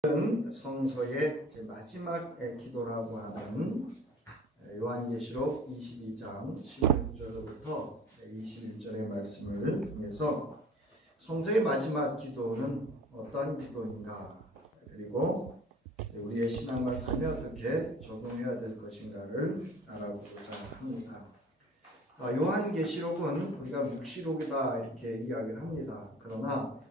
성서의 마지막 기도라고 하는 요한계시록 22장 16절부터 21절의 말씀을 통해서 성서의 마지막 기도는 어떠한 기도인가, 그리고 우리의 신앙과 삶에 어떻게 적용해야 될 것인가를 알아보고자 합니다. 요한계시록은 우리가 묵시록이다 이렇게 이야기를 합니다. 그러나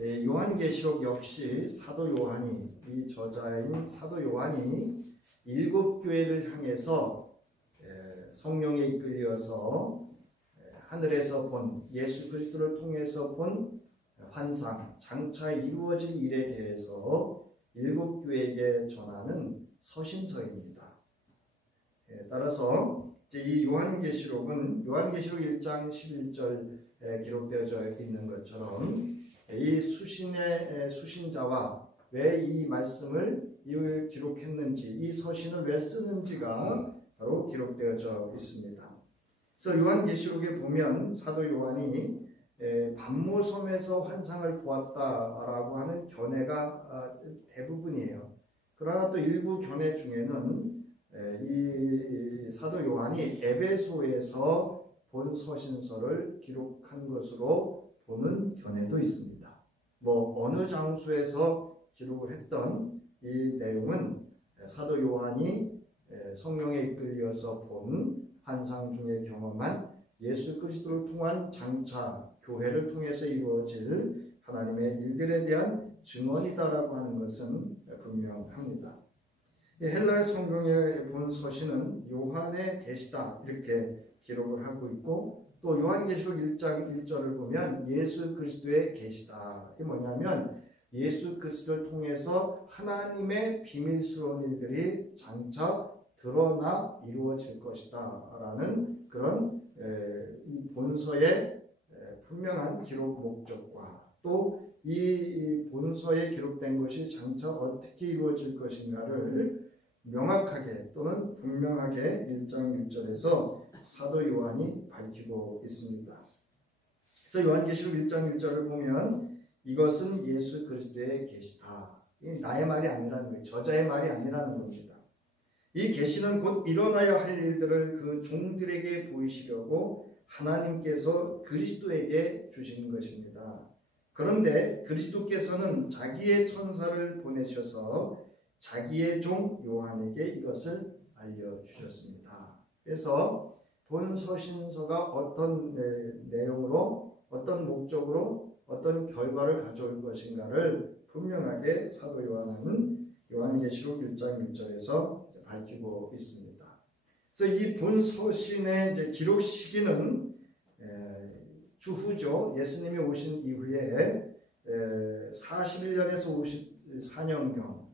요한계시록 역시 사도 요한이, 이 저자인 사도 요한이 7교회를 향해서 성령에 이끌려서 하늘에서 본 예수 그리스도를 통해서 본 환상, 장차 이루어질 일에 대해서 7교회에게 전하는 서신서입니다. 따라서 이 요한계시록은 요한계시록 1장 11절에 기록되어져 있는 것처럼 이 수신의 수신자와 왜 이 말씀을 기록했는지, 이 서신을 왜 쓰는지가 바로 기록되어져 있습니다. 그래서 요한계시록에 보면 사도 요한이 반모섬에서 환상을 보았다라고 하는 견해가 대부분이에요. 그러나 또 일부 견해 중에는 이 사도 요한이 에베소에서 본 서신서를 기록한 것으로 보는 견해도 있습니다. 어느 장소에서 기록을 했던 이 내용은 사도 요한이 성령에 이끌려서 본 환상 중에 경험한 예수 그리스도를 통한 장차 교회를 통해서 이루어질 하나님의 일들에 대한 증언이다라고 하는 것은 분명합니다. 헬라 성경에 본 서신은 요한의 계시다 이렇게 기록을 하고 있고, 또 요한계시록 1장 1절을 보면 예수 그리스도의 계시다. 이게 뭐냐면 예수 그리스도를 통해서 하나님의 비밀스러운 일들이 장차 드러나 이루어질 것이다 라는 그런 이 본서의 분명한 기록 목적과 또 이 본서에 기록된 것이 장차 어떻게 이루어질 것인가를 명확하게 또는 분명하게 1장 1절에서 사도 요한이 밝히고 있습니다. 그래서 요한계시록 1장 1절을 보면 이것은 예수 그리스도의 계시다. 나의 말이 아니라는 거예요. 저자의 말이 아니라는 겁니다. 이 계시는 곧 일어나야 할 일들을 그 종들에게 보이시려고 하나님께서 그리스도에게 주신 것입니다. 그런데 그리스도께서는 자기의 천사를 보내셔서 자기의 종 요한에게 이것을 알려주셨습니다. 그래서 본 서신서가 어떤 내용으로, 어떤 목적으로, 어떤 결과를 가져올 것인가를 분명하게 사도 요한은 요한계시록 1장 1절에서 밝히고 있습니다. 그래서 이 본 서신의 기록 시기는 주후죠. 예수님이 오신 이후에 41년에서 54년경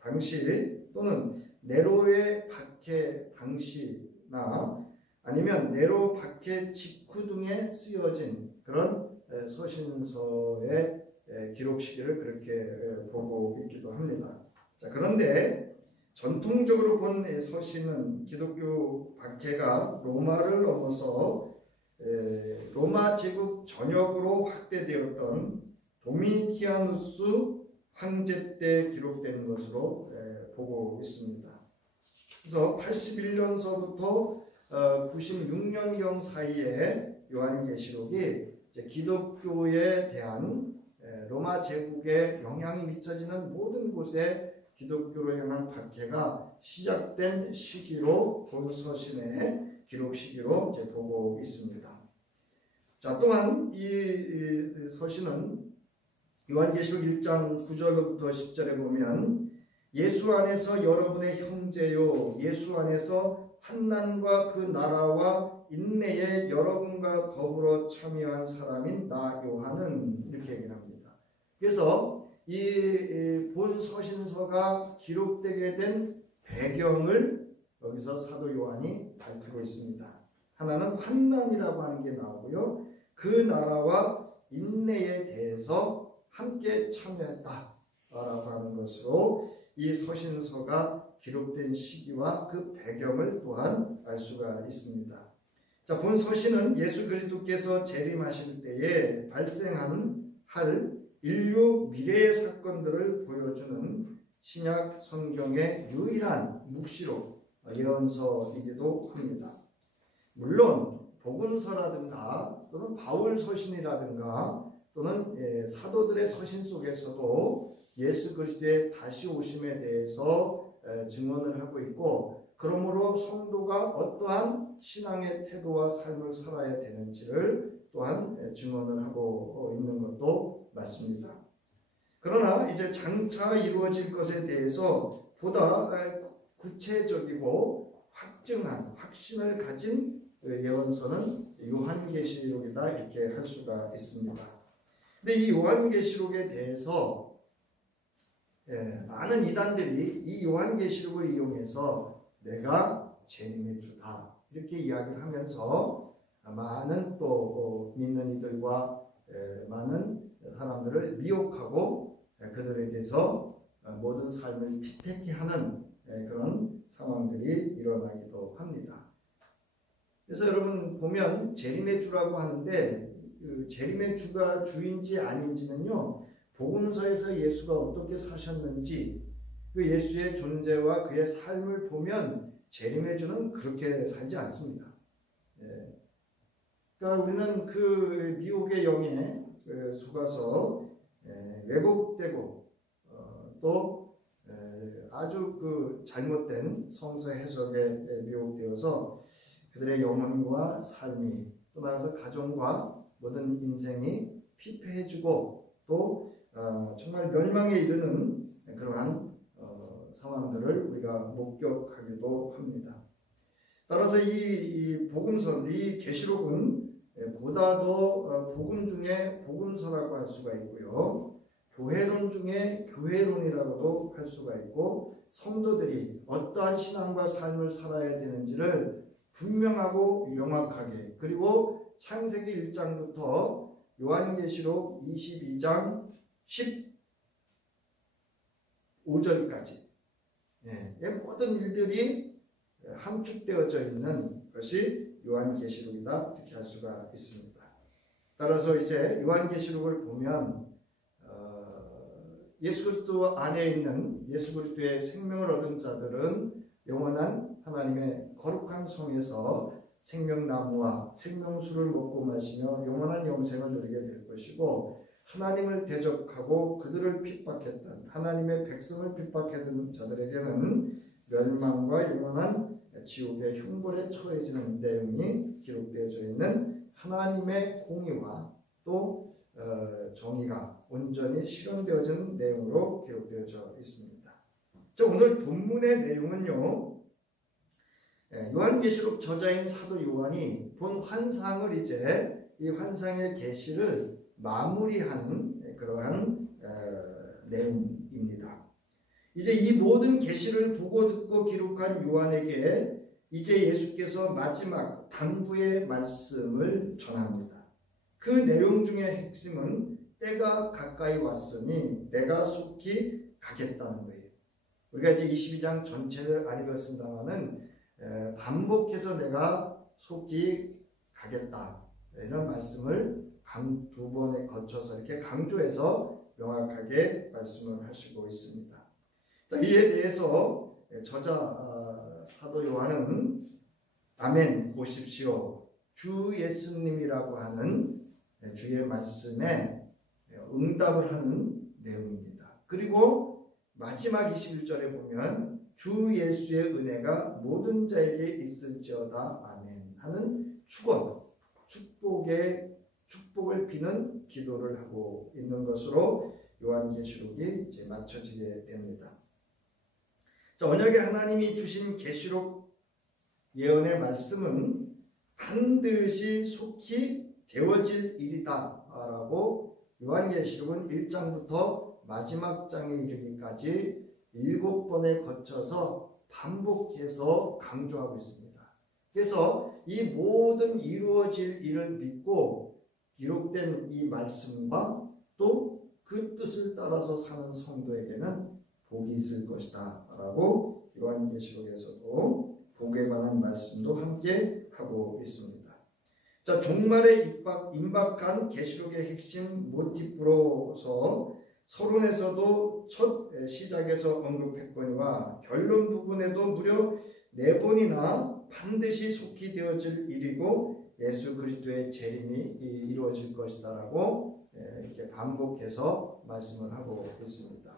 당시, 또는 네로의 박해 당시나 아니면 네로 박해 직후 등에 쓰여진 그런 서신서의 기록 시기를 그렇게 보고 있기도 합니다. 자, 그런데 전통적으로 본 서신은 기독교 박해가 로마를 넘어서 로마 제국 전역으로 확대되었던 도미티아누스 황제 때 기록된 것으로 보고 있습니다. 그래서 81년서부터 96년경 사이에 요한계시록이 기독교에 대한 로마 제국에 영향이 미쳐지는 모든 곳에 기독교로 향한 박해가 시작된 시기로 본 서신의 기록 시기로 보고 있습니다. 자, 또한 이 서신은 요한계시록 1장 9절부터 10절에 보면 예수 안에서 여러분의 형제요, 예수 안에서 환난과 그 나라와 인내에 여러분과 더불어 참여한 사람인 나 요한은 이렇게 얘기를 합니다. 그래서 이 본 서신서가 기록되게 된 배경을 여기서 사도 요한이 밝히고 있습니다. 하나는 환난이라고 하는 게 나오고요, 그 나라와 인내에 대해서 함께 참여했다라고 하는 것으로 이 서신서가 기록된 시기와 그 배경을 또한 알 수가 있습니다. 자, 본 서신은 예수 그리스도께서 재림하실 때에 발생할 인류 미래의 사건들을 보여주는 신약 성경의 유일한 묵시록 예언서이기도 합니다. 물론 복음서라든가 또는 바울 서신이라든가 또는 사도들의 서신 속에서도 예수 그리스도의 다시 오심에 대해서 증언을 하고 있고, 그러므로 성도가 어떠한 신앙의 태도와 삶을 살아야 되는지를 또한 증언을 하고 있는 것도 맞습니다. 그러나 이제 장차 이루어질 것에 대해서 보다 구체적이고 확증한 확신을 가진 예언서는 요한계시록이다, 이렇게 할 수가 있습니다. 근데 이 요한계시록에 대해서 많은 이단들이 이 요한계시록을 이용해서 내가 재림의 주다 이렇게 이야기를 하면서 많은 또 믿는 이들과 많은 사람들을 미혹하고 그들에게서 모든 삶을 피폐케 하는 그런 상황들이 일어나기도 합니다. 그래서 여러분 보면 재림의 주라고 하는데 그 재림의 주가 주인지 아닌지는요, 복음서에서 예수가 어떻게 사셨는지 그 예수의 존재와 그의 삶을 보면 재림의 주는 그렇게 살지 않습니다. 그러니까 우리는 그 미혹의 영에 속아서 왜곡되고 또 아주 그 잘못된 성서 해석에 미혹되어서 그들의 영혼과 삶이, 또 나아가서 가정과 모든 인생이 피폐해지고 또 정말 멸망에 이르는 그러한 상황들을 우리가 목격하기도 합니다. 따라서 이 복음서, 이 계시록은 보다 더 복음 중에 복음서라고 할 수가 있고요, 교회론 중에 교회론이라고도 할 수가 있고, 성도들이 어떠한 신앙과 삶을 살아야 되는지를 분명하고 명확하게, 그리고 창세기 1장부터 요한계시록 22장 15절까지 모든 일들이 함축되어져 있는 것이 요한계시록이다, 이렇게 할 수가 있습니다. 따라서 이제 요한계시록을 보면 예수 그리스도 안에 있는 예수 그리스도의 생명을 얻은 자들은 영원한 하나님의 거룩한 성에서 생명나무와 생명수를 먹고 마시며 영원한 영생을 누리게 될 것이고, 하나님을 대적하고 그들을 핍박했던 하나님의 백성을 핍박했던 자들에게는 멸망과 영원한 지옥의 형벌에 처해지는 내용이 기록되어져 있는 하나님의 공의와 또 정의가 온전히 실현되어진 내용으로 기록되어져 있습니다. 자, 오늘 본문의 내용은요, 요한계시록 저자인 사도 요한이 본 환상을 이제 이 환상의 계시를 마무리하는 그러한 내용입니다. 이제 이 모든 계시를 보고 듣고 기록한 요한에게 이제 예수께서 마지막 당부의 말씀을 전합니다. 그 내용 중의 핵심은 때가 가까이 왔으니 내가 속히 가겠다는 거예요. 우리가 이제 22장 전체를 안 읽었습니다만은 반복해서 내가 속히 가겠다, 이런 말씀을 두 번에 거쳐서 이렇게 강조해서 명확하게 말씀을 하시고 있습니다. 자, 이에 대해서 저자 사도 요한은 아멘 보십시오, 주 예수님이라고 하는 주의 말씀에 응답을 하는 내용입니다. 그리고 마지막 21절에 보면 주 예수의 은혜가 모든 자에게 있을지어다 아멘 하는 축복을 비는 기도를 하고 있는 것으로 요한계시록이 이제 맞춰지게 됩니다. 자, 언약의 하나님이 주신 계시록 예언의 말씀은 반드시 속히 되어질 일이다 라고 요한계시록은 1장부터 마지막 장에 이르기까지 7번에 거쳐서 반복해서 강조하고 있습니다. 그래서 이 모든 이루어질 일을 믿고 기록된 이 말씀과 또 그 뜻을 따라서 사는 성도에게는 복이 있을 것이다 라고 요한계시록에서도 복에 관한 말씀도 함께 하고 있습니다. 자, 종말에 임박한 계시록의 핵심 모티프로서 서론에서도 첫 시작에서 언급했거니와 결론 부분에도 무려 4번이나 반드시 속히 되어질 일이고 예수 그리스도의 재림이 이루어질 것이다라고 이렇게 반복해서 말씀을 하고 있습니다.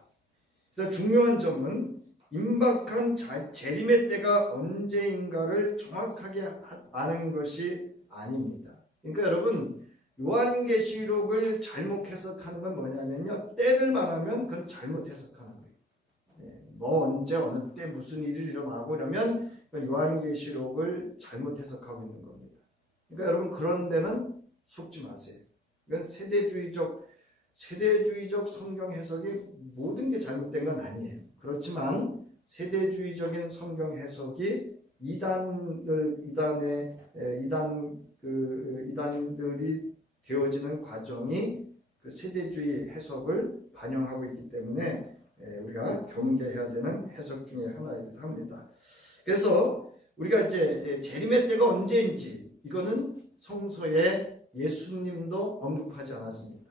그래서 중요한 점은 임박한 재림의 때가 언제인가를 정확하게 아는 것이 아닙니다. 그러니까 여러분, 요한계시록을 잘못 해석하는 건 뭐냐면요, 때를 말하면 그건 잘못 해석하는 거예요. 뭐 언제 어느 때 무슨 일이 일어나고 이러면 요한계시록을 잘못 해석하고 있는 겁니다. 그러니까 여러분, 그런 데는 속지 마세요. 이건 세대주의적 성경 해석이 모든 게 잘못된 건 아니에요. 그렇지만 세대주의적인 성경 해석이 이단들이 되어지는 과정이 그 세대주의 해석을 반영하고 있기 때문에 우리가 경계해야 되는 해석 중에 하나이기도 합니다. 그래서 우리가 이제 재림의 때가 언제인지 이거는 성서에 예수님도 언급하지 않았습니다.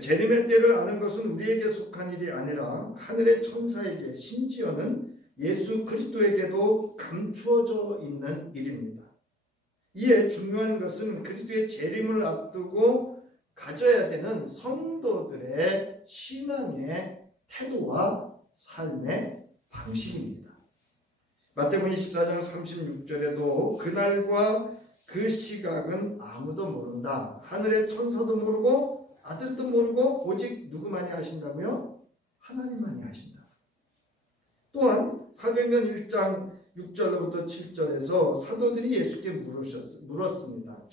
재림의 때를 아는 것은 우리에게 속한 일이 아니라 하늘의 천사에게, 심지어는 예수 그리스도에게도 감추어져 있는 일입니다. 이에 중요한 것은 그리스도의 재림을 앞두고 가져야 되는 성도들의 신앙의 태도와 삶의 방식입니다. 마태복음 24장 36절에도 그날과 그 시각은 아무도 모른다. 하늘의 천사도 모르고 아들도 모르고 오직 누구만이 아신다고요? 하나님만이 아신다. 또한 사도행전 1장 6절부터 7절에서 사도들이 예수께 물었습니다.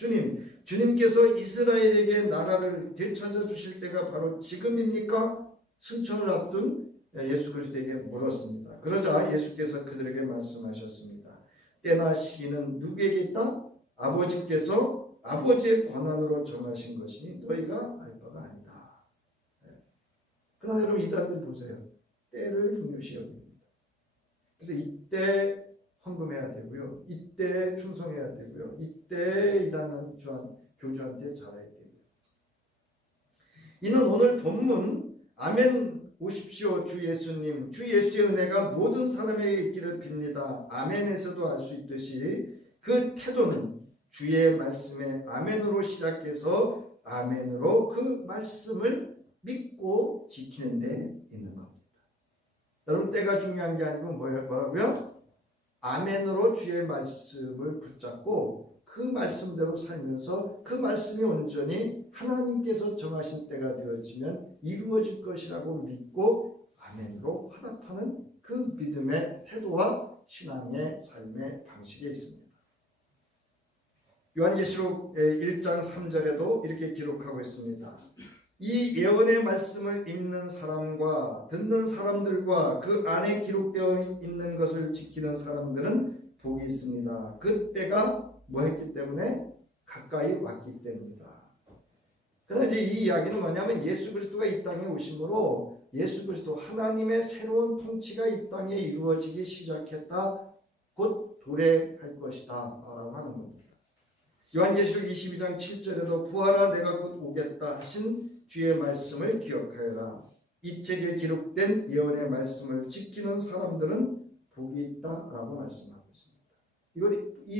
주님께서 이스라엘에게 나라를 되찾아 주실 때가 바로 지금입니까? 승천을 앞둔 예수 그리스도에게 물었습니다. 그러자 예수께서 그들에게 말씀하셨습니다. 때나 시기는 누구에게 있다? 아버지께서 아버지의 권한으로 정하신 것이니 너희가 알 바가 아니다. 그러나 여러분, 이단들 보세요. 때를 중요시 여깁니다. 그래서 이때 헌금해야 되고요. 이때 충성해야 되고요. 이때 이단한 교주한테 잘해야 되고요. 이는 오늘 본문 아멘 오십시오 주 예수님, 주 예수의 은혜가 모든 사람에게 있기를 빕니다. 아멘에서도 알 수 있듯이 그 태도는 주의 말씀에 아멘으로 시작해서 아멘으로 그 말씀을 믿고 지키는 데 있는 겁니다. 여러분, 때가 중요한 게 아니고 뭐라고요? 아멘으로 주의 말씀을 붙잡고 그 말씀대로 살면서 그 말씀이 온전히 하나님께서 정하신 때가 되어지면 이루어질 것이라고 믿고 아멘으로 화답하는 그 믿음의 태도와 신앙의 삶의 방식에 있습니다. 요한계시록 1장 3절에도 이렇게 기록하고 있습니다. 이 예언의 말씀을 읽는 사람과 듣는 사람들과 그 안에 기록되어 있는 것을 지키는 사람들은 복이 있습니다. 그 때가 뭐 했기 때문에? 가까이 왔기 때문이다. 그러나 이제 이 이야기는 뭐냐면 예수 그리스도가 이 땅에 오심으로 예수 그리스도 하나님의 새로운 통치가 이 땅에 이루어지기 시작했다. 곧 도래할 것이다 라고 하는 겁니다. 요한계시록 22장 7절에도 부하라 내가 곧 오겠다 하신 주의 말씀을 기억하여라. 이 책에 기록된 예언의 말씀을 지키는 사람들은 복이 있다라고 말씀하고 있습니다.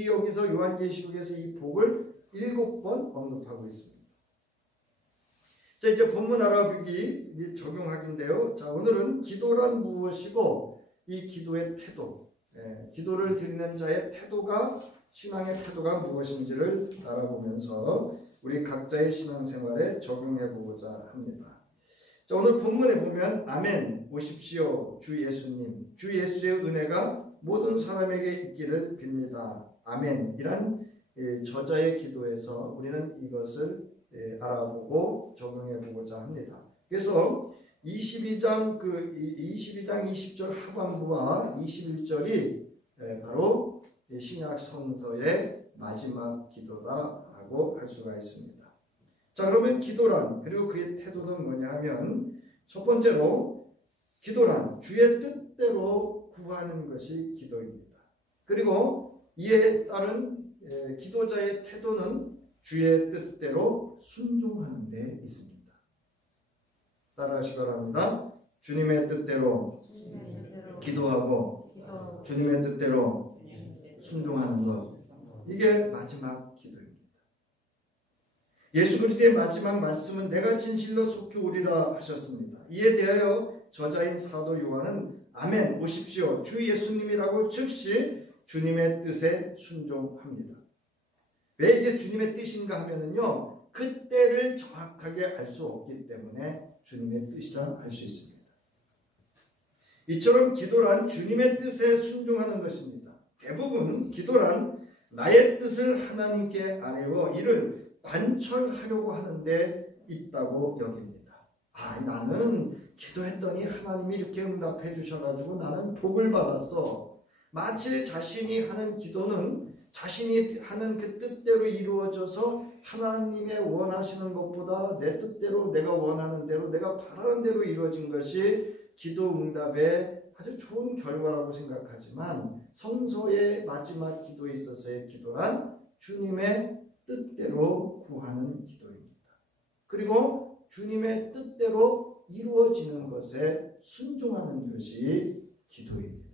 여기서 요한계시록에서 이 복을 7번 언급하고 있습니다. 자, 이제 본문 알아보기 및 적용하기인데요. 자, 오늘은 기도란 무엇이고 이 기도의 태도, 기도를 드리는 자의 태도가, 신앙의 태도가 무엇인지를 알아보면서 우리 각자의 신앙생활에 적용해 보고자 합니다. 자, 오늘 본문에 보면 아멘 오십시오 주 예수님, 주 예수의 은혜가 모든 사람에게 있기를 빕니다. 아멘이란 저자의 기도에서 우리는 이것을 알아보고 적용해 보고자 합니다. 그래서 22장 20절 하반부와 21절이 바로 신약 성서의 마지막 기도다라고 할 수가 있습니다. 자, 그러면 기도란, 그리고 그의 태도는 뭐냐 하면, 첫 번째로 기도란 주의 뜻대로 구하는 것이 기도입니다. 그리고 이에 따른 기도자의 태도는 주의 뜻대로 순종하는 데 있습니다. 따라하시기 바랍니다. 주님의 뜻대로 기도하고 주님의 뜻대로 순종하는 것, 이게 마지막 기도입니다. 예수 그리스도의 마지막 말씀은 내가 진실로 속히 오리라 하셨습니다. 이에 대하여 저자인 사도 요한은 아멘 오십시오 주 예수님이라고 즉시 주님의 뜻에 순종합니다. 왜 이게 주님의 뜻인가 하면은요, 그 때를 정확하게 알 수 없기 때문에 주님의 뜻이라 할 수 있습니다. 이처럼 기도란 주님의 뜻에 순종하는 것입니다. 대부분 기도란 나의 뜻을 하나님께 아뢰어 이를 관철하려고 하는데 있다고 여깁니다. 나는 기도했더니 하나님이 이렇게 응답해 주셔가지고 나는 복을 받았어. 마치 자신이 하는 기도는 자신이 하는 그 뜻대로 이루어져서 하나님의 원하시는 것보다 내 뜻대로, 내가 원하는 대로, 내가 바라는 대로 이루어진 것이 기도 응답의 아주 좋은 결과라고 생각하지만, 성서의 마지막 기도에 있어서의 기도란 주님의 뜻대로 구하는 기도입니다. 그리고 주님의 뜻대로 이루어지는 것에 순종하는 것이 기도입니다.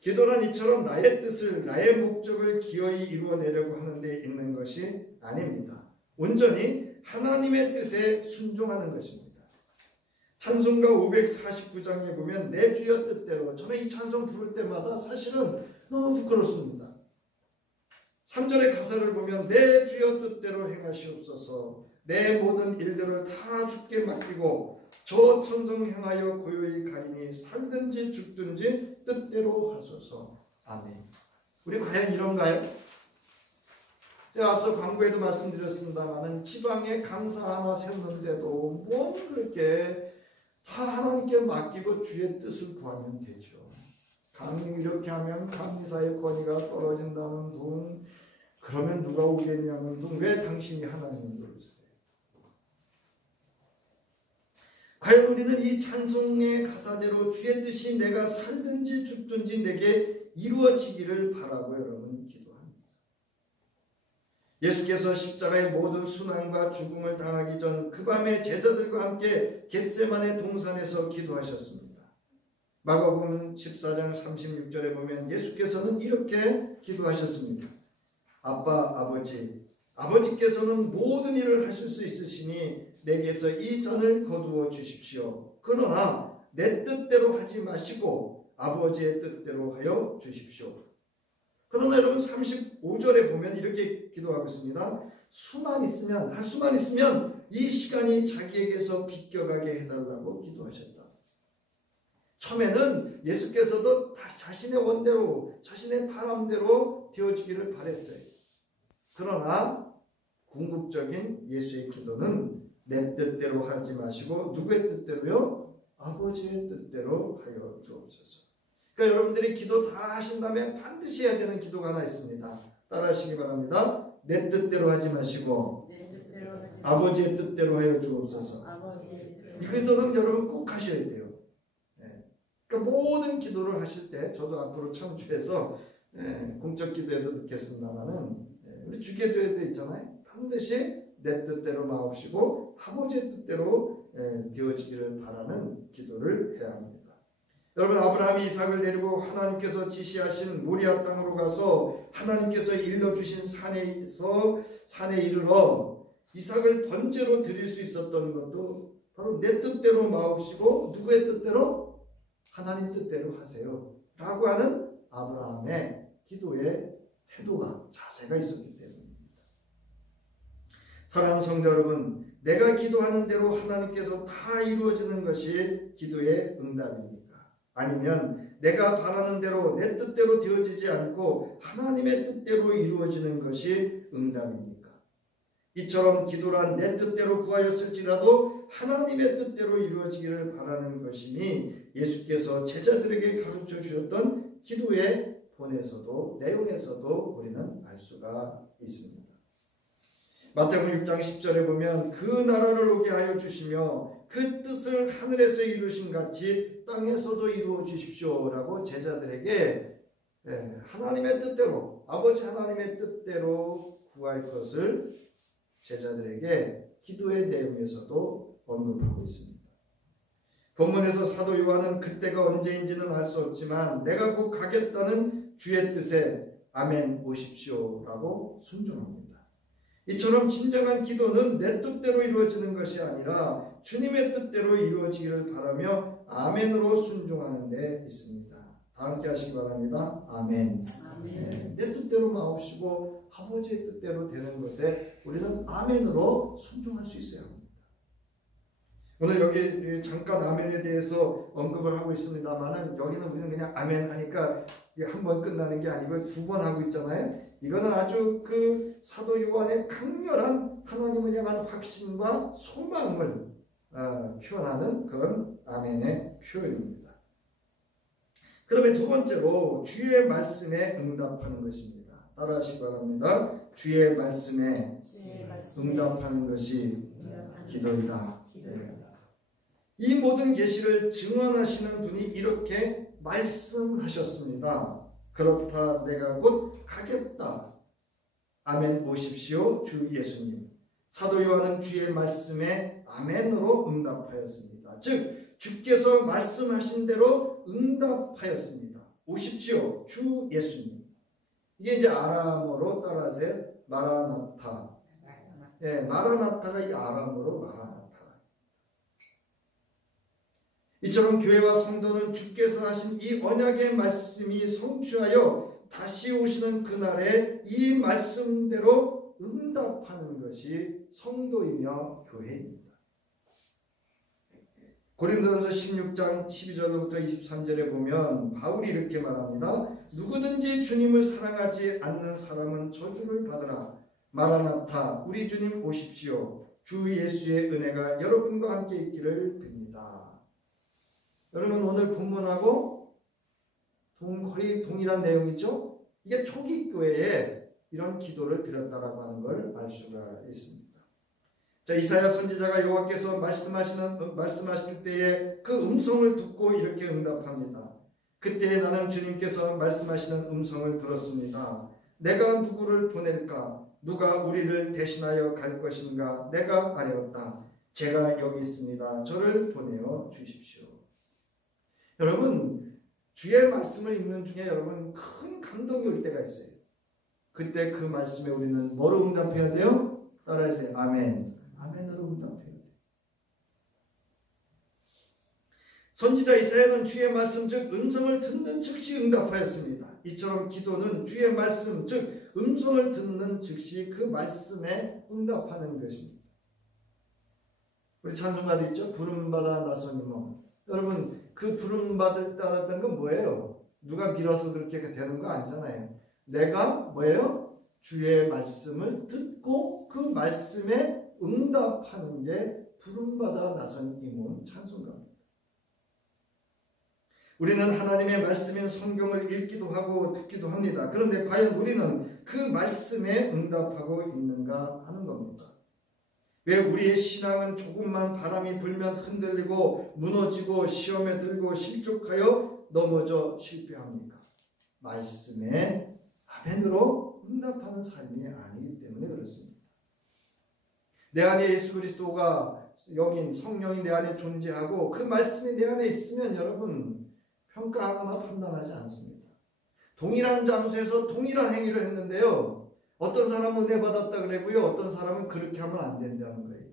기도란 이처럼 나의 뜻을, 나의 목적을 기어이 이루어내려고 하는 데 있는 것이 아닙니다. 온전히 하나님의 뜻에 순종하는 것입니다. 찬송가 549장에 보면 내 주여 뜻대로, 저는 이 찬송 부를 때마다 사실은 너무 부끄럽습니다. 3절의 가사를 보면 내 주여 뜻대로 행하시옵소서, 내 모든 일들을 다 주께 맡기고 저 천성 행하여 고요히 가리니 살든지 죽든지 뜻대로 하소서. 아멘. 우리 과연 이런가요? 제가 앞서 광고에도 말씀드렸습니다만 지방에 강사 하나 세웠는데도 뭐 그렇게 다 하나님께 맡기고 주의 뜻을 구하면 되죠. 이렇게 하면 강사의 권위가 떨어진다는 둥, 그러면 누가 오겠냐는 둥, 왜 당신이 하나님을 부르세요? 과연 우리는 이 찬송의 가사대로 주의 뜻이 내가 살든지 죽든지 내게 이루어지기를 바라고 여러분 기도합니다. 예수께서 십자가의 모든 순환과 죽음을 당하기 전 그 밤에 제자들과 함께 겟세마네 동산에서 기도하셨습니다. 마가복음 14장 36절에 보면 예수께서는 이렇게 기도하셨습니다. 아버지께서는 모든 일을 하실 수 있으시니 내게서 이 잔을 거두어 주십시오. 그러나 내 뜻대로 하지 마시고 아버지의 뜻대로 하여 주십시오. 그러나 여러분 35절에 보면 이렇게 기도하고 있습니다. 한수만 있으면 이 시간이 자기에게서 비껴가게 해달라고 기도하셨다. 처음에는 예수께서도 자신의 원대로, 자신의 바람대로 되어지기를 바랬어요. 그러나 궁극적인 예수의 기도는 내 뜻대로 하지 마시고 누구의 뜻대로요? 아버지의 뜻대로 하여 주옵소서. 그러니까 여러분들이 기도 다 하신 다음에 반드시 해야 되는 기도가 하나 있습니다. 따라하시기 바랍니다. 내 뜻대로 하지 마시고 아버지의 뜻대로 하여 주옵소서. 이 기도는 여러분 꼭 하셔야 돼요. 그러니까 모든 기도를 하실 때, 저도 앞으로 참조해서 공적 기도에도 넣겠습니다만은 우리 주기도에도 있잖아요. 반드시 내 뜻대로 마옵시고 아버지의 뜻대로 되어지기를 바라는 기도를 해야 합니다. 여러분, 아브라함이 이삭을 데리고 하나님께서 지시하신 모리아 땅으로 가서 하나님께서 일러주신 산에 이르러 이삭을 번제로 드릴 수 있었던 것도 바로 내 뜻대로 마옵시고 누구의 뜻대로? 하나님 뜻대로 하세요 라고 하는 아브라함의 기도의 태도가, 자세가 있었기 때문입니다. 사랑하는 성도 여러분, 내가 기도하는 대로 하나님께서 다 이루어지는 것이 기도의 응답입니까? 아니면 내가 바라는 대로 내 뜻대로 되어지지 않고 하나님의 뜻대로 이루어지는 것이 응답입니까? 이처럼 기도란 내 뜻대로 구하였을지라도 하나님의 뜻대로 이루어지기를 바라는 것이니 예수께서 제자들에게 가르쳐 주셨던 기도의 본에서도 내용에서도 우리는 알 수가 있습니다. 마태복음 6장 10절에 보면 그 나라를 오게 하여 주시며 그 뜻을 하늘에서 이루신 같이 땅에서도 이루어 주십시오 라고 제자들에게 하나님의 뜻대로, 아버지 하나님의 뜻대로 구할 것을 제자들에게 기도의 내용에서도 언급하고 있습니다. 본문에서 사도 요한은 그때가 언제인지는 알 수 없지만 내가 곧 가겠다는 주의 뜻에 아멘 오십시오라고 순종합니다. 이처럼 진정한 기도는 내 뜻대로 이루어지는 것이 아니라 주님의 뜻대로 이루어지기를 바라며 아멘으로 순종하는 데 있습니다. 다 함께 하시기 바랍니다. 아멘. 아멘. 내 뜻대로 마옵시고 아버지의 뜻대로 되는 것에 우리는 아멘으로 순종할 수 있어야 합니다. 오늘 여기 잠깐 아멘에 대해서 언급을 하고 있습니다만은 여기는 우리는 그냥 아멘 하니까 한 번 끝나는 게 아니고 두 번 하고 있잖아요. 이거는 아주 그 사도 요한의 강렬한 하나님을 향한 확신과 소망을 표현하는 그런 아멘의 표현입니다. 그다음에 두 번째로 주의 말씀에 응답하는 것입니다. 따라하시기 바랍니다. 주의 말씀에 응답하는 것이 기도이다. 이 모든 계시를 증언하시는 분이 이렇게 말씀하셨습니다. 그렇다 내가 곧 가겠다. 아멘 보십시오. 주 예수님. 사도 요한은 주의 말씀에 아멘으로 응답하였습니다. 즉 주께서 말씀하신 대로 응답하였습니다. 오십시오. 주 예수님. 이게 이제 아람어로 따라하세요. 마라나타. 마라나타가 이 아람어로 마라나타. 이처럼 교회와 성도는 주께서 하신 이 언약의 말씀이 성취하여 다시 오시는 그날에 이 말씀대로 응답하는 것이 성도이며 교회입니다. 고린도전서 16장 12절부터 23절에 보면 바울이 이렇게 말합니다. 누구든지 주님을 사랑하지 않는 사람은 저주를 받으라. 마라나타 우리 주님 오십시오. 주 예수의 은혜가 여러분과 함께 있기를 빕니다. 여러분 오늘 본문하고 거의 동일한 내용이죠. 이게 초기 교회에 이런 기도를 드렸다라고 하는 걸 알 수가 있습니다. 자, 이사야 선지자가 여호와께서 말씀하실 때에 그 음성을 듣고 이렇게 응답합니다. 그때 나는 주님께서 말씀하시는 음성을 들었습니다. 내가 누구를 보낼까? 누가 우리를 대신하여 갈 것인가? 내가 아뢰었다. 제가 여기 있습니다. 저를 보내어 주십시오. 여러분 주의 말씀을 읽는 중에 여러분 큰 감동이 올 때가 있어요. 그때 그 말씀에 우리는 뭐로 응답해야 돼요? 따라하세요. 아멘. 아멘으로 응답해야 돼요. 선지자 이사야는 주의 말씀 즉 음성을 듣는 즉시 응답하였습니다. 이처럼 기도는 주의 말씀 즉 음성을 듣는 즉시 그 말씀에 응답하는 것입니다. 우리 찬송가도 있죠. 부름받아 나서니 뭐. 여러분 그 부름받았다는 건 뭐예요? 누가 밀어서 그렇게 되는 거 아니잖아요. 내가 뭐예요? 주의 말씀을 듣고 그 말씀에 응답하는 게 부름받아 나선 이 몸 찬송가입니다. 우리는 하나님의 말씀인 성경을 읽기도 하고 듣기도 합니다. 그런데 과연 우리는 그 말씀에 응답하고 있는가 하는 겁니다. 왜 우리의 신앙은 조금만 바람이 불면 흔들리고 무너지고 시험에 들고 실족하여 넘어져 실패합니까? 말씀에 아멘으로 응답하는 삶이 아니기 때문에 그렇습니다. 내 안에 예수 그리스도가 영인 성령이 내 안에 존재하고 그 말씀이 내 안에 있으면 여러분 평가하거나 판단하지 않습니다. 동일한 장소에서 동일한 행위를 했는데요. 어떤 사람은 은혜 받았다 그러고요. 어떤 사람은 그렇게 하면 안 된다는 거예요.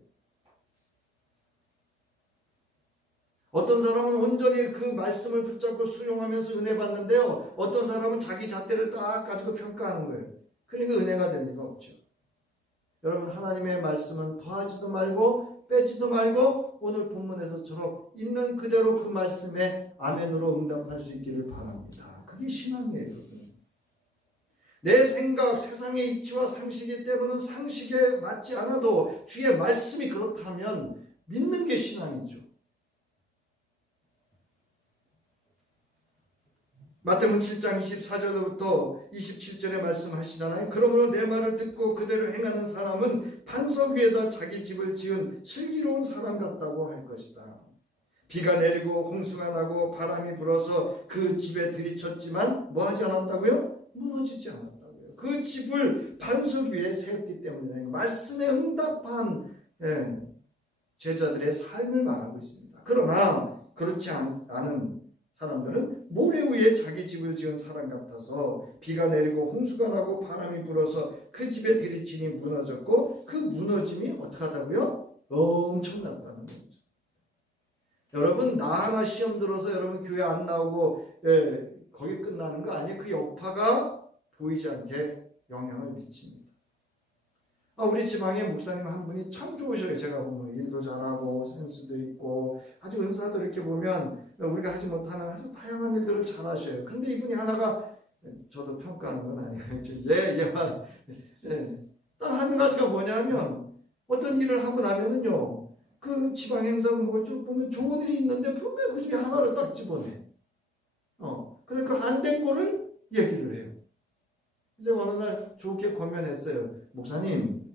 어떤 사람은 온전히 그 말씀을 붙잡고 수용하면서 은혜 받는데요. 어떤 사람은 자기 잣대를 딱 가지고 평가하는 거예요. 그러니까 은혜가 될 리가 없죠. 여러분 하나님의 말씀은 더하지도 말고 빼지도 말고 오늘 본문에서처럼 있는 그대로 그 말씀에 아멘으로 응답할 수 있기를 바랍니다. 그게 신앙이에요. 내 생각, 세상의 이치와 상식이 때문에 상식에 맞지 않아도 주의 말씀이 그렇다면 믿는 게 신앙이죠. 마태복음 7장 24절부터 27절에 말씀하시잖아요. 그러므로 내 말을 듣고 그대로 행하는 사람은 반석 위에다 자기 집을 지은 슬기로운 사람 같다고 할 것이다. 비가 내리고 홍수가 나고 바람이 불어서 그 집에 들이쳤지만 뭐 하지 않았다고요? 무너지지 않았다고요. 그 집을 반석 위에 세웠기 때문에 말씀에 응답한 제자들의 삶을 말하고 있습니다. 그러나 그렇지 않은 사람들은 모래 위에 자기 집을 지은 사람 같아서 비가 내리고 홍수가 나고 바람이 불어서 그 집에 들이치니 무너졌고 그 무너짐이 어떻게 하다고요? 엄청났다는 거죠. 여러분 나 하나 시험 들어서 여러분 교회 안 나오고 거기 끝나는 거 아니에요. 그 여파가 보이지 않게 영향을 미칩니다. 우리 지방에 목사님 한 분이 참 좋으셔요. 제가 보면 일도 잘하고 센스도 있고 아주 은사도 이렇게 보면 우리가 하지 못하는 아주 다양한 일들을 잘하셔요. 그런데 이분이 하나가 저도 평가하는 건 아니에요. 딱 한 가지가 뭐냐면 어떤 일을 하고 나면은요 그 지방 행사 뭐 쭉 보면 좋은 일이 있는데 분명히 그 중에 하나를 딱 집어내. 그러니까 안 된 거를 얘기를 해요. 이제 어느 날 좋게 권면했어요. 목사님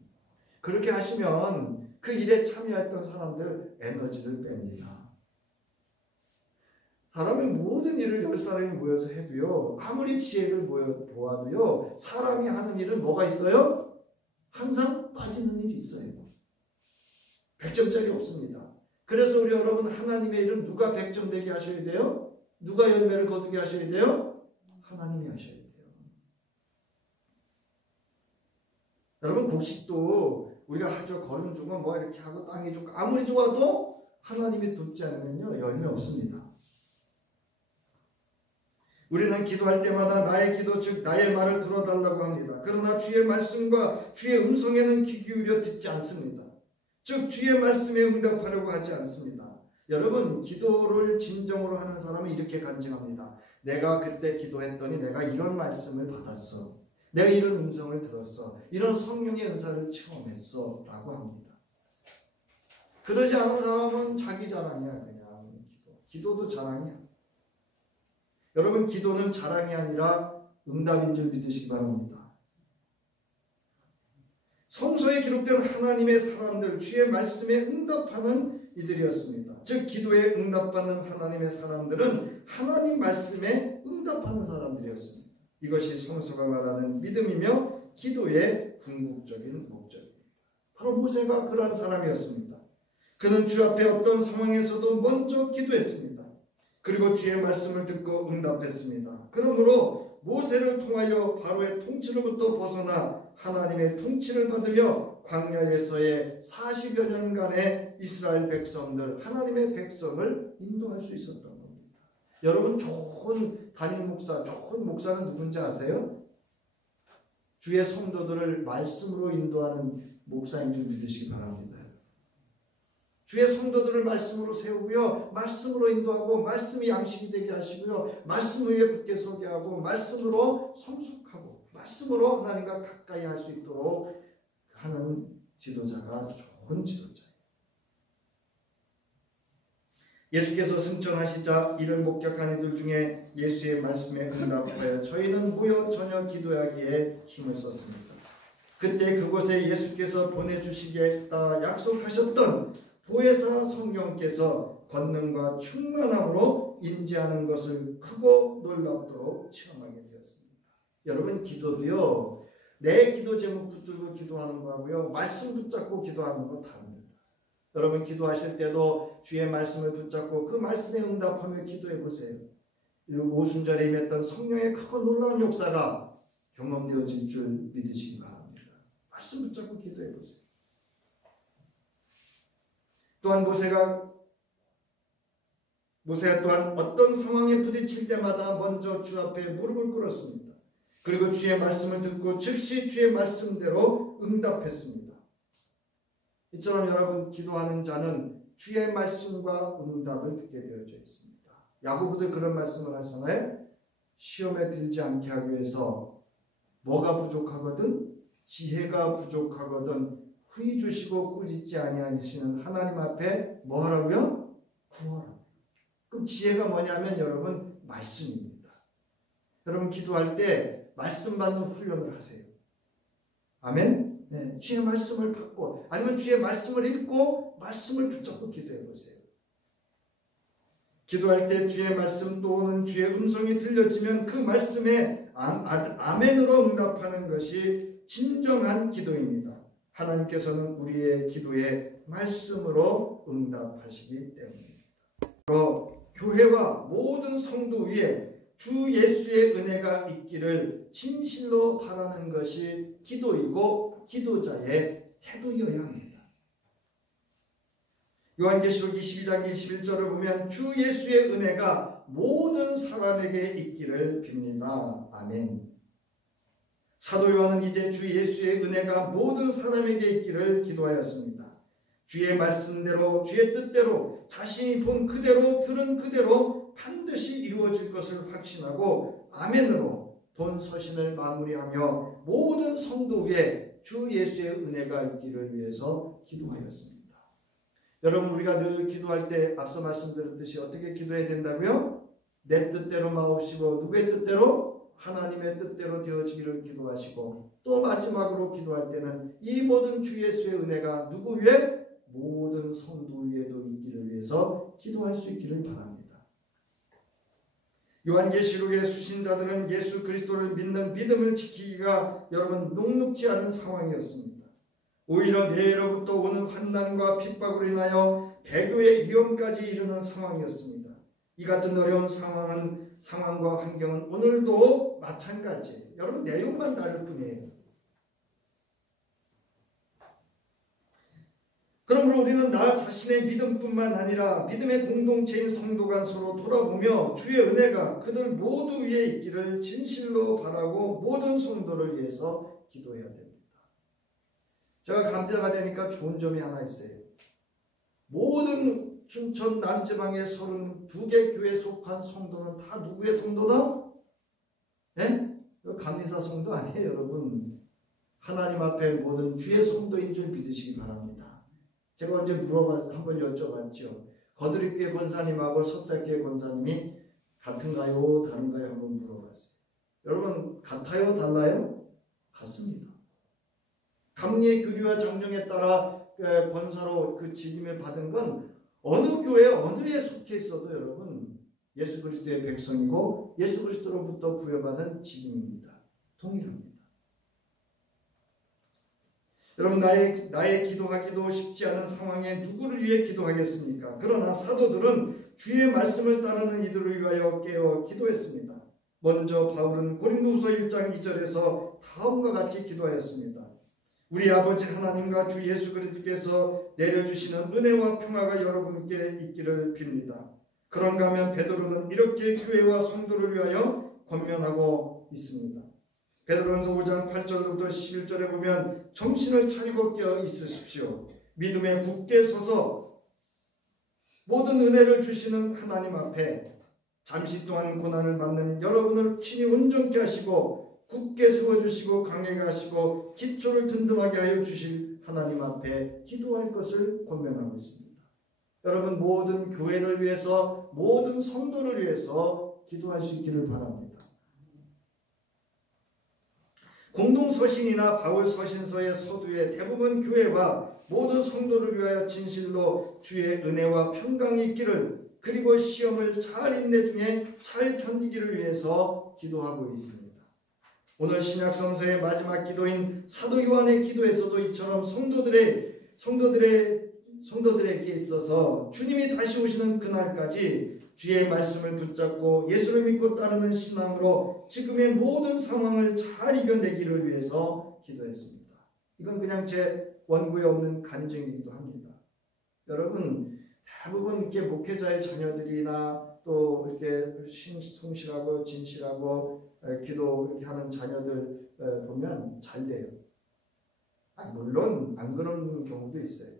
그렇게 하시면 그 일에 참여했던 사람들 에너지를 뺍니다. 사람이 모든 일을 10사람이 모여서 해도요 아무리 지혜를 보아도요 사람이 하는 일은 뭐가 있어요? 항상 빠지는 일이 있어요. 100점짜리 없습니다. 그래서 우리 여러분 하나님의 일은 누가 100점 되게 하셔야 돼요? 누가 열매를 거두게 하셔야 돼요? 하나님이 하셔야 돼요. 여러분 곡식도 우리가 하죠. 거름 주고 뭐 이렇게 하고 땅이 좋고 아무리 좋아도 하나님이 돕지 않으면요 열매 없습니다. 우리는 기도할 때마다 나의 기도 즉 나의 말을 들어달라고 합니다. 그러나 주의 말씀과 주의 음성에는 귀 기울여 듣지 않습니다. 즉 주의 말씀에 응답하려고 하지 않습니다. 여러분 기도를 진정으로 하는 사람은 이렇게 간증합니다. 내가 그때 기도했더니 내가 이런 말씀을 받았어. 내가 이런 음성을 들었어. 이런 성령의 은사를 체험했어 라고 합니다. 그러지 않은 사람은 자기 자랑이야. 그냥 기도도 자랑이야. 여러분 기도는 자랑이 아니라 응답인 줄 믿으시기 바랍니다. 성서에 기록된 하나님의 사람들 주의 말씀에 응답하는 이들이었습니다. 즉 기도에 응답받는 하나님의 사람들은 하나님 말씀에 응답하는 사람들이었습니다. 이것이 성서가 말하는 믿음이며 기도의 궁극적인 목적입니다. 바로 모세가 그러한 사람이었습니다. 그는 주 앞에 어떤 상황에서도 먼저 기도했습니다. 그리고 주의 말씀을 듣고 응답했습니다. 그러므로 모세를 통하여 바로의 통치로부터 벗어나 하나님의 통치를 받으며 광야에서의 40여 년간의 이스라엘 백성들, 하나님의 백성을 인도할 수 있었던 겁니다. 여러분 좋은 담임 목사, 좋은 목사는 누군지 아세요? 주의 성도들을 말씀으로 인도하는 목사인 줄 믿으시기 바랍니다. 주의 성도들을 말씀으로 세우고요. 말씀으로 인도하고 말씀이 양식이 되게 하시고요. 말씀 위에 굳게 서게 하고 말씀으로 성숙하고 말씀으로 하나님과 가까이 할 수 있도록 하는 지도자가 좋은 지도자예요. 예수께서 승천하시자 이를 목격한 이들 중에 예수의 말씀에 응답하여 저희는 모여 저녁 기도하기에 힘을 썼습니다. 그때 그곳에 예수께서 보내주시겠다 약속하셨던 보혜사 성령께서 권능과 충만함으로 임재하는 것을 크고 놀랍도록 체험하게 되었습니다. 여러분 기도도요. 내 기도 제목 붙들고 기도하는 거하고요. 말씀 붙잡고 기도하는 거 다릅니다. 여러분 기도하실 때도 주의 말씀을 붙잡고 그 말씀에 응답하며 기도해 보세요. 오순절에 임했던 성령의 크고 놀라운 역사가 경험되어질 줄 믿으시기 바랍니다. 말씀 붙잡고 기도해 보세요. 또한 모세가 또한 어떤 상황에 부딪힐 때마다 먼저 주 앞에 무릎을 꿇었습니다. 그리고 주의 말씀을 듣고 즉시 주의 말씀대로 응답했습니다. 이처럼 여러분 기도하는 자는 주의 말씀과 응답을 듣게 되어져 있습니다. 야고보도 그런 말씀을 하잖아요. 시험에 들지 않게 하기 위해서 뭐가 부족하거든? 지혜가 부족하거든 후히 주시고 꾸짖지 아니하시는 하나님 앞에 뭐 하라고요? 구하라고요. 그럼 지혜가 뭐냐면 여러분 말씀입니다. 여러분 기도할 때 말씀 받는 훈련을 하세요. 아멘? 네, 주의 말씀을 받고 아니면 주의 말씀을 읽고 말씀을 붙잡고 기도해 보세요. 기도할 때 주의 말씀 또는 주의 음성이 들려지면 그 말씀에 아멘으로 응답하는 것이 진정한 기도입니다. 하나님께서는 우리의 기도에 말씀으로 응답하시기 때문입니다. 교회와 모든 성도 위에 주 예수의 은혜가 있기를 진실로 바라는 것이 기도이고 기도자의 태도여야 합니다. 요한계시록 22장 21절을 보면 주 예수의 은혜가 모든 사람에게 있기를 빕니다. 아멘. 사도 요한은 이제 주 예수의 은혜가 모든 사람에게 있기를 기도하였습니다. 주의 말씀대로 주의 뜻대로 자신이 본 그대로 들은 그대로 반드시 이루어질 것을 확신하고 아멘으로 본 서신을 마무리하며 모든 성도 위에 주 예수의 은혜가 있기를 위해서 기도하였습니다. 여러분, 우리가 늘 기도할 때 앞서 말씀드렸듯이 어떻게 기도해야 된다고요? 내 뜻대로 마옵시고 누구의 뜻대로? 하나님의 뜻대로 되어지기를 기도하시고, 또 마지막으로 기도할 때는 이 모든 주 예수의 은혜가 누구 위에? 모든 성도 위에도 있기를 위해서 기도할 수 있기를 바랍니다. 요한계시록의 수신자들은 예수 그리스도를 믿는 믿음을 지키기가 여러분 녹록지 않은 상황이었습니다. 오히려 내로부터 오는 환난과 핍박으로 인하여 배교의 위험까지 이르는 상황이었습니다. 이 같은 어려운 상황과 환경은 오늘도 마찬가지예요. 여러분, 내용만 다를 뿐이에요. 그러므로 우리는 나 자신의 믿음뿐만 아니라 믿음의 공동체인 성도 간 서로 돌아보며 주의 은혜가 그들 모두 위에 있기를 진실로 바라고 모든 성도를 위해서 기도해야 됩니다. 제가 감자가 되니까 좋은 점이 하나 있어요. 모든 춘천 남지방의 32개 교회에 속한 성도는 다 누구의 성도다? 예? 감리사 성도 아니에요, 여러분. 하나님 앞에 모든 주의 성도인 줄 믿으시기 바랍니다. 제가 언제 한번 여쭤봤죠. 거드립교회 권사님하고 석사교회 권사님이 같은가요, 다른가요? 한번 물어봤어요. 여러분, 같아요, 달라요? 같습니다. 감리의 교리와 장정에 따라 권사로 그 직임을 받은 건 어느 교회 어느에 속해 있어도 여러분 예수 그리스도의 백성이고 예수 그리스도로부터 부여받은 직임입니다. 동일합니다. 여러분, 나의 기도하기도 쉽지 않은 상황에 누구를 위해 기도하겠습니까? 그러나 사도들은 주의 말씀을 따르는 이들을 위하여 깨어 기도했습니다. 먼저 바울은 고린도후서 1장 2절에서 다음과 같이 기도하였습니다. 우리 아버지 하나님과 주 예수 그리스도께서 내려주시는 은혜와 평화가 여러분께 있기를 빕니다. 그런가 하면 베드로는 이렇게 교회와 성도를 위하여 권면하고 있습니다. 베드로전서 5장 8절부터 11절에 보면 정신을 차리고 깨어 있으십시오. 믿음에 굳게 서서 모든 은혜를 주시는 하나님 앞에 잠시 동안 고난을 받는 여러분을 친히 온전케 하시고 굳게 세워주시고 강하게 하시고 기초를 든든하게 하여 주실 하나님 앞에 기도할 것을 권면하고 있습니다. 여러분, 모든 교회를 위해서 모든 성도를 위해서 기도할 수 있기를 바랍니다. 공동서신이나 바울 서신서의 서두에 대부분 교회와 모든 성도를 위하여 진실로 주의 은혜와 평강이 있기를, 그리고 시험을 잘 인내 중에 잘 견디기를 위해서 기도하고 있습니다. 오늘 신약성서의 마지막 기도인 사도 요한의 기도에서도 이처럼 성도들에게 있어서 주님이 다시 오시는 그날까지 주의 말씀을 붙잡고 예수를 믿고 따르는 신앙으로 지금의 모든 상황을 잘 이겨내기를 위해서 기도했습니다. 이건 그냥 제 원고에 없는 간증이기도 합니다. 여러분, 대부분 이렇게 목회자의 자녀들이나 또 이렇게 성실하고 진실하고 기도 이렇게 하는 자녀들 보면 잘 돼요. 물론 안 그런 경우도 있어요.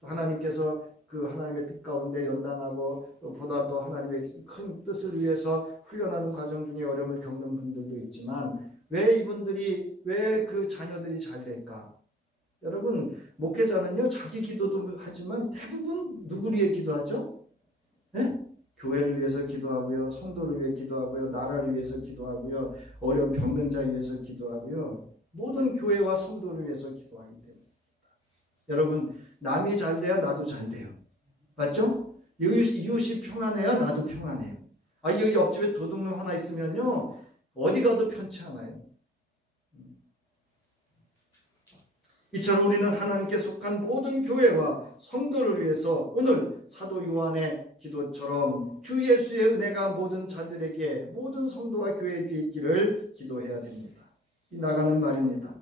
하나님께서 그 하나님의 뜻 가운데 연단하고 보다 더 하나님의 큰 뜻을 위해서 훈련하는 과정 중에 어려움을 겪는 분들도 있지만 왜 이분들이, 왜 그 자녀들이 잘 될까? 여러분, 목회자는요 자기 기도도 하지만 대부분 누구를 위해 기도하죠? 네? 교회를 위해서 기도하고요, 성도를 위해 기도하고요, 나라를 위해서 기도하고요, 어려운 병든 자 위해서 기도하고요, 모든 교회와 성도를 위해서 기도하기 때문에 여러분, 남이 잘 돼야 나도 잘 돼요. 맞죠? 이웃이 평안해야 나도 평안해요. 여기 옆집에 도둑놈 하나 있으면요 어디 가도 편치 않아요. 이처럼 우리는 하나님께 속한 모든 교회와 성도를 위해서 오늘 사도 요한의 기도처럼 주 예수의 은혜가 모든 자들에게, 모든 성도와 교회에게 있기를 기도해야 됩니다. 나가는 말입니다.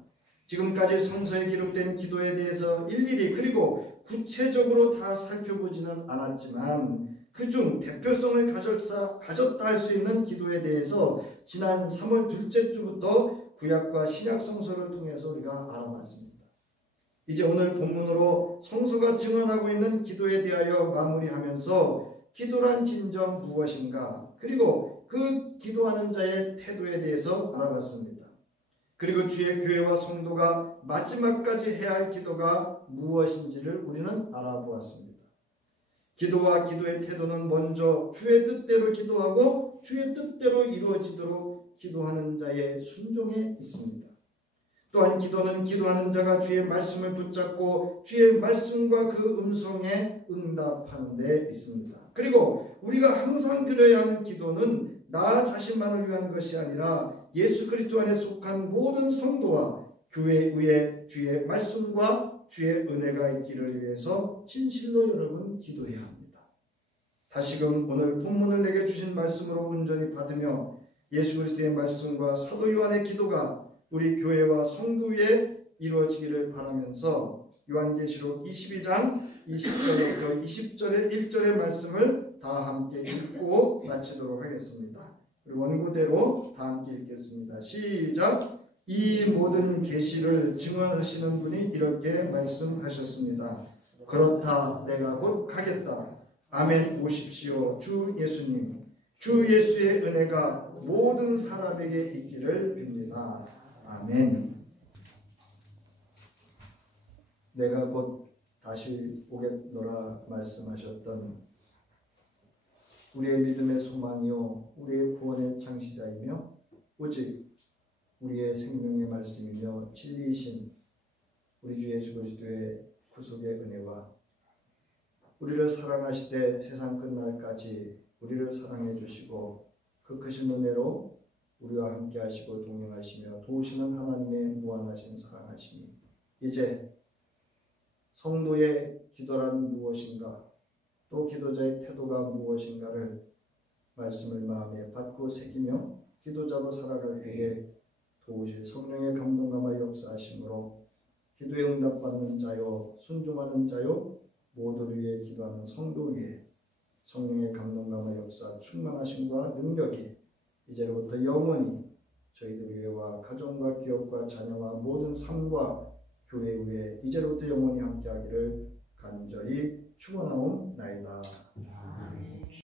지금까지 성서에 기록된 기도에 대해서 일일이 그리고 구체적으로 다 살펴보지는 않았지만 그중 대표성을 가졌다 할 수 있는 기도에 대해서 지난 3월 둘째 주부터 구약과 신약 성서를 통해서 우리가 알아봤습니다. 이제 오늘 본문으로 성서가 증언하고 있는 기도에 대하여 마무리하면서 기도란 진정 무엇인가, 그리고 그 기도하는 자의 태도에 대해서 알아봤습니다. 그리고 주의 교회와 성도가 마지막까지 해야 할 기도가 무엇인지를 우리는 알아보았습니다. 기도와 기도의 태도는 먼저 주의 뜻대로 기도하고 주의 뜻대로 이루어지도록 기도하는 자의 순종에 있습니다. 또한 기도는 기도하는 자가 주의 말씀을 붙잡고 주의 말씀과 그 음성에 응답하는 데 있습니다. 그리고 우리가 항상 드려야 하는 기도는 나 자신만을 위한 것이 아니라 예수 그리스도 안에 속한 모든 성도와 교회 위에 주의 말씀과 주의 은혜가 있기를 위해서 진실로 여러분 기도해야 합니다. 다시금 오늘 본문을 내게 주신 말씀으로 온전히 받으며 예수 그리스도의 말씀과 사도 요한의 기도가 우리 교회와 성도 위에 이루어지기를 바라면서 요한계시록 22장 20절부터 20절의 1절의 말씀을 다 함께 읽고 마치도록 하겠습니다. 원고대로 다 함께 읽겠습니다. 시작. 이 모든 계시를 증언하시는 분이 이렇게 말씀하셨습니다. 그렇다, 내가 곧 가겠다. 아멘. 오십시오. 주 예수님, 주 예수의 은혜가 모든 사람에게 있기를 빕니다. 아멘. 내가 곧 다시 오겠노라 말씀하셨던 우리의 믿음의 소망이요 우리의 구원의 창시자이며 오직 우리의 생명의 말씀이며 진리이신 우리 주 예수 그리스도의 구속의 은혜와 우리를 사랑하시되 세상 끝날까지 우리를 사랑해 주시고 그 크신 은혜로 우리와 함께 하시고 동행하시며 도우시는 하나님의 무한하신 사랑하심이 이제 성도의 기도란 무엇인가, 또 기도자의 태도가 무엇인가를 말씀을 마음에 받고 새기며 기도자로 살아갈 때에 도우실 성령의 감동감과 역사하심으로 기도에 응답받는 자요 순종하는 자요 모두를 위해 기도하는 성도 위에 성령의 감동감과 역사 충만하심과 능력이 이제로부터 영원히 저희들 위에와 가정과 기업과 자녀와 모든 삶과 교회 위에 이제로부터 영원히 함께하기를 간절히 축원하옵나이다.